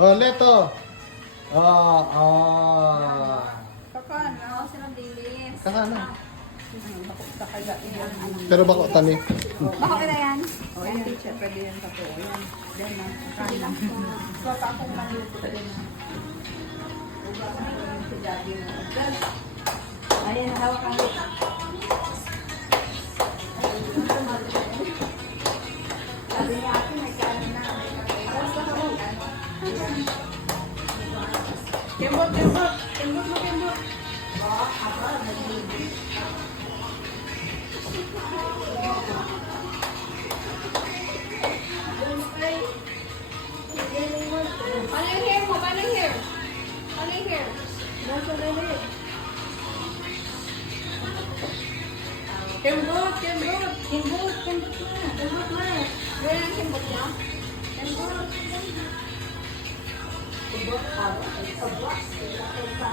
Oh, leto. Ah. Kakan, ako silang dilis. Kakano. Bako sa kaya yan. Pero bako tali. Bako na yan. O yan, teacher, pwede yan sa to. Yan, yan na. Kakan. Baka akong maluto din. Si Daddy mo. Ayan, hawak ang ito. Sabi niya ako, may kanin na. Kembot, kembot. Kembot mo, kembot. Ano yung hair mo? Ano yung hair? Ano yung hair? Nasa lali. Kembot, kembot. Kimbot, kimbot na. Kimbot na. Wala yung kimbot niya? Kimbot. Kimbot, haba. Kimbot, haba.